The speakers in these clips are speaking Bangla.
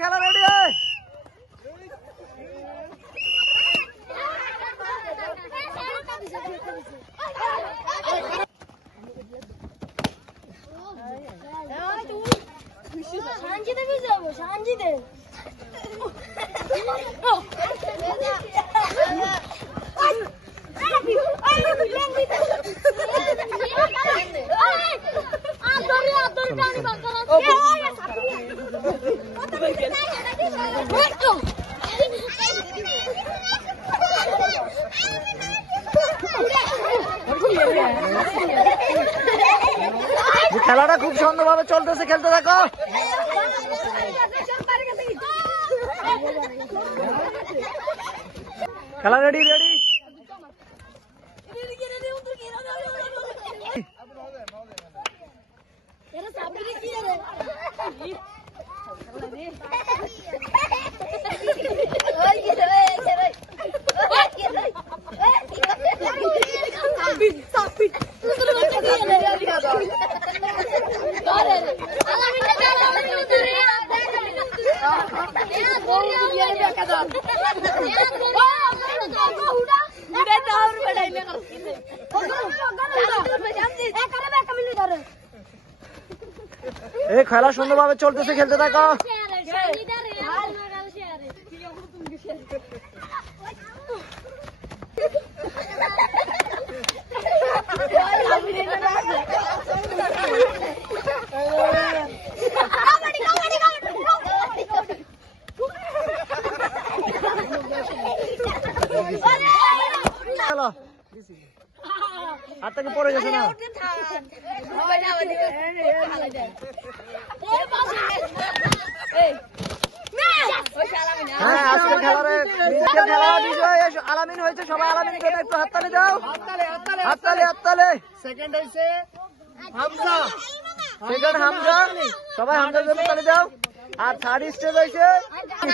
খেলা রেডি খেলাটা খুব সুন্দরভাবে চলতেছে, খেলতে থাকো। খেলা রেডি রেডি এই খেলা সুন্দরভাবে চলতেছে, খেলতে থাকো। হাত থেকে পড়ে গেছে না? হ্যাঁ, আজকের খেলার বিজয় আলামিন হয়েছে। সবাই আলামিনের জন্য একটু হাততালি দাও। হাততালি হাততালি। সেকেন্ড হয়েছে হামজা। সেকেন্ড হামজা। সবাই হামজার জন্য তালি দাও। আর থার্ড স্টেজ হয়েছে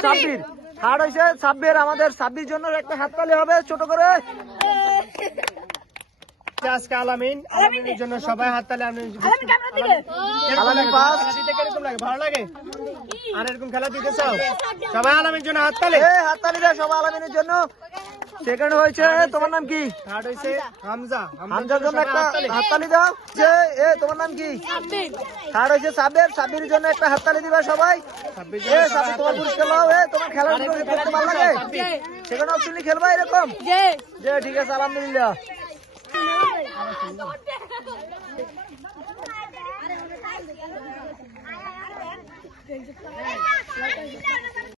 সাব্বির। থার্ড হয়েছে সাব্বির। আমাদের সাব্বির জন্য একটা হাততালি হবে ছোট করে। আজকে আলামিনের জন্য সবাই হাততালি। আলামিন ভালো লাগে আর এরকম খেলা দিতে চাও? সবাই আলামিনের জন্য হাততালি। হাততালি দাও সবাই আলামিনের জন্য। সেকেন্ড হয়েছে তোমার নাম কি? থার্ড হয়েছে হামজা। হামজার জন্য একটা হাততালি দাও। যে তোমার নাম কি? থার্ড হয়েছে সাব্বির। সাব্বিরের জন্য একটা হাততালি দিবা সবাই। সাব্বির তোমার পুরস্কার নাও। তোমার খেলার করতে ভালো লাগে? সেকেন্ড অপশন খেলবা এরকম? যে ঠিক আছে, আলহামদুলিল্লাহ।